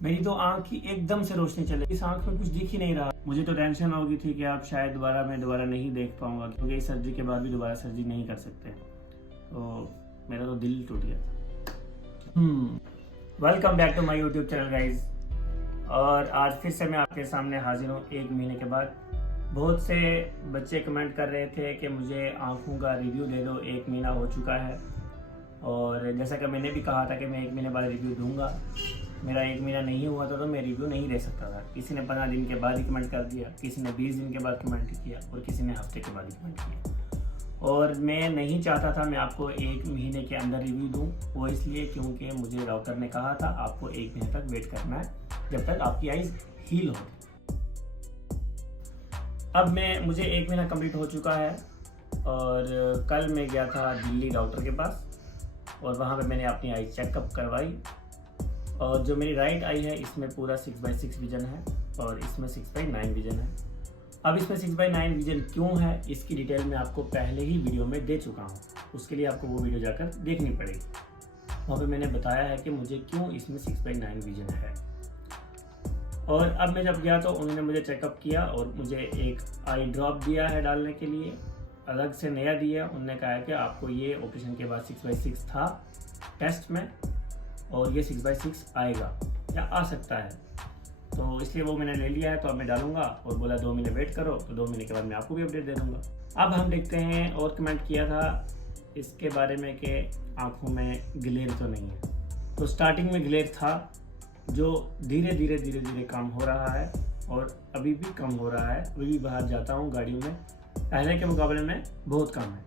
मेरी तो आंख की एकदम से रोशनी चले, इस आंख में कुछ दिख ही नहीं रहा। मुझे तो टेंशन हो गई थी कि आप शायद मैं दोबारा नहीं देख पाऊंगा, क्योंकि इस सर्जरी के बाद भी दोबारा सर्जरी नहीं कर सकते। तो मेरा तो दिल टूट गया था। Welcome back to my YouTube channel guys. और आज फिर से मैं आपके सामने हाजिर हूँ 1 महीने के बाद। बहुत से बच्चे कमेंट कर रहे थे कि मुझे आंखों का रिव्यू दे दो, 1 महीना हो चुका है। और जैसा कि मैंने भी कहा था कि मैं 1 महीने बाद रिव्यू दूंगा, मेरा 1 महीना नहीं हुआ तो मैं रिव्यू नहीं दे सकता था। किसी ने 15 दिन के बाद ही कमेंट कर दिया, किसी ने 20 दिन के बाद कमेंट किया और किसी ने हफ्ते के बाद ही कमेंट किया। और मैं नहीं चाहता था मैं आपको 1 महीने के अंदर रिव्यू दूं, वो इसलिए क्योंकि मुझे डॉक्टर ने कहा था आपको 1 महीने तक वेट करना है जब तक आपकी आइज़ हील हो। अब मुझे 1 महीना कंप्लीट हो चुका है और कल मैं गया था दिल्ली डॉक्टर के पास और वहाँ पे मैंने अपनी आई चेकअप करवाई। और जो मेरी राइट आई है इसमें पूरा 6/6 विजन है और इसमें 6/9 विजन है। अब इसमें 6/9 विजन क्यों है इसकी डिटेल मैं आपको पहले ही वीडियो में दे चुका हूँ, उसके लिए आपको वो वीडियो जाकर देखनी पड़ेगी। वहाँ पे मैंने बताया है कि मुझे क्यों इसमें 6/9 विजन है। और अब मैं जब गया तो उन्होंने मुझे चेकअप किया और मुझे एक आई ड्रॉप दिया है डालने के लिए, अलग से नया दिया। उन्होंने कहा है कि आपको ये ऑपरेशन के बाद 6/6 था टेस्ट में और ये 6/6 आएगा या आ सकता है, तो इसलिए वो मैंने ले लिया है। तो अब मैं डालूंगा और बोला 2 महीने वेट करो, तो 2 महीने के बाद मैं आपको भी अपडेट दे दूंगा। अब हम देखते हैं, और कमेंट किया था इसके बारे में कि आँखों में ग्लेर तो नहीं है। तो स्टार्टिंग में ग्लेर था जो धीरे धीरे कम हो रहा है और अभी भी कम हो रहा है। अभी भी बाहर जाता हूँ गाड़ियों में, पहले के मुकाबले में बहुत कम है,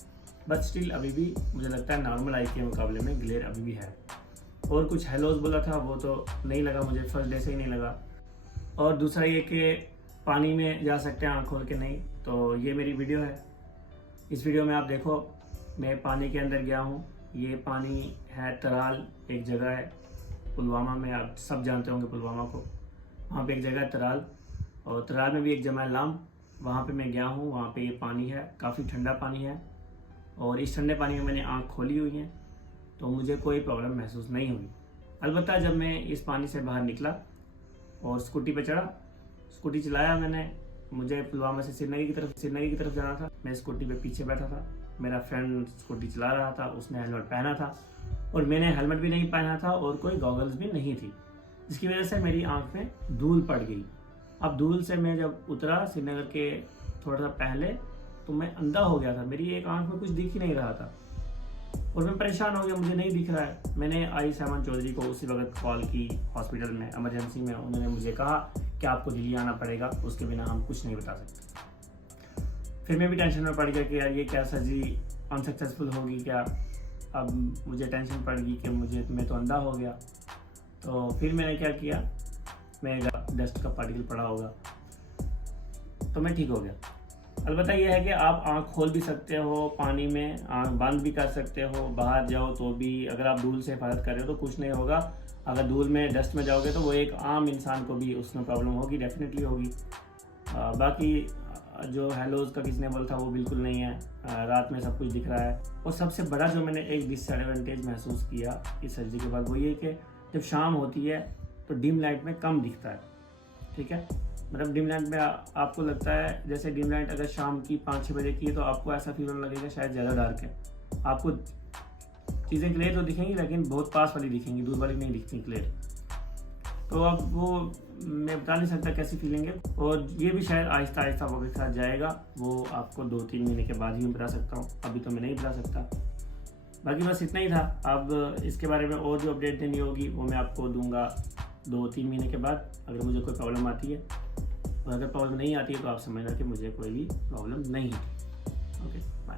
बट स्टिल अभी भी मुझे लगता है नॉर्मल आई के मुकाबले में ग्लेर अभी भी है। और कुछ हेलोज बोला था, वो तो नहीं लगा मुझे, फर्स्ट डे से ही नहीं लगा। और दूसरा ये कि पानी में जा सकते हैं आँख खोल के नहीं। तो ये मेरी वीडियो है, इस वीडियो में आप देखो मैं पानी के अंदर गया हूँ। ये पानी है तराल, एक जगह है पुलवामा में, आप सब जानते होंगे पुलवामा को। वहाँ पे एक जगह है तराल, और तराल में भी एक जमा लाम, वहाँ पे मैं गया हूँ। वहाँ पे ये पानी है, काफ़ी ठंडा पानी है और इस ठंडे पानी में मैंने आँख खोली हुई है तो मुझे कोई प्रॉब्लम महसूस नहीं हुई। अलबत्ता जब मैं इस पानी से बाहर निकला और स्कूटी पे चढ़ा, स्कूटी चलाया मैंने, मुझे पुलवामा से श्रीनगर की तरफ जाना था। मैं स्कूटी पे पीछे बैठा था, मेरा फ्रेंड स्कूटी चला रहा था, उसने हेलमेट पहना था और मैंने हेलमेट भी नहीं पहना था और कोई गॉगल्स भी नहीं थी, जिसकी वजह से मेरी आँख में धूल पड़ गई। अब धूल से मैं जब उतरा श्रीनगर के थोड़ा सा पहले तो मैं अंधा हो गया था, मेरी एक आँख में कुछ दिख ही नहीं रहा था और मैं परेशान हो गया, मुझे नहीं दिख रहा है। मैंने आई सामान चौधरी को उसी वक्त कॉल की हॉस्पिटल में, इमरजेंसी में। उन्होंने मुझे कहा कि आपको दिल्ली आना पड़ेगा, उसके बिना हम कुछ नहीं बता सकते। फिर मैं भी टेंशन में पड़ गया कि यार ये क्या सर्जरी अनसक्सेसफुल होगी क्या। अब मुझे टेंशन पड़ गई कि मैं तो अंधा हो गया। तो फिर मैंने क्या किया, मैं डस्ट का पार्टिकल पड़ा होगा तो मैं ठीक हो गया। अलबत्ता यह है कि आप आँख खोल भी सकते हो, पानी में आँख बंद भी कर सकते हो, बाहर जाओ तो भी अगर आप धूल से हिफाजत कर रहे हो तो कुछ नहीं होगा। अगर धूल में डस्ट में जाओगे तो वो एक आम इंसान को भी उसमें प्रॉब्लम होगी, डेफिनेटली होगी। बाकी जो हेलोज का किसने बोला था वो बिल्कुल नहीं है, रात में सब कुछ दिख रहा है। और सबसे बड़ा जो मैंने एक डिसएडवांटेज महसूस किया इस सर्जरी के बाद वो ये कि जब शाम होती है तो डिम लाइट में कम दिखता है, ठीक है। मतलब डिम लाइट में आपको लगता है जैसे डिम लाइट अगर शाम की 5-6 बजे की है तो आपको ऐसा फील होने लगेगा शायद ज़्यादा डार्क है। आपको चीज़ें क्लियर तो दिखेंगी लेकिन बहुत पास वाली दिखेंगी, दूर वाली नहीं दिखती क्लियर। तो अब वो मैं बता नहीं सकता कैसी फीलिंग है। और ये भी शायद आहिस्ता आहिस्ता वक्त के साथ जाएगा, वो आपको 2-3 महीने के बाद ही मैं बता सकता हूँ, अभी तो मैं नहीं बता सकता। बाकी बस इतना ही था। अब इसके बारे में और जो अपडेट देनी होगी वो मैं आपको दूंगा 2-3 महीने के बाद, अगर मुझे कोई प्रॉब्लम आती है। और अगर प्रॉब्लम नहीं आती है तो आप समझना कि मुझे कोई भी प्रॉब्लम नहीं है। Okay, bye.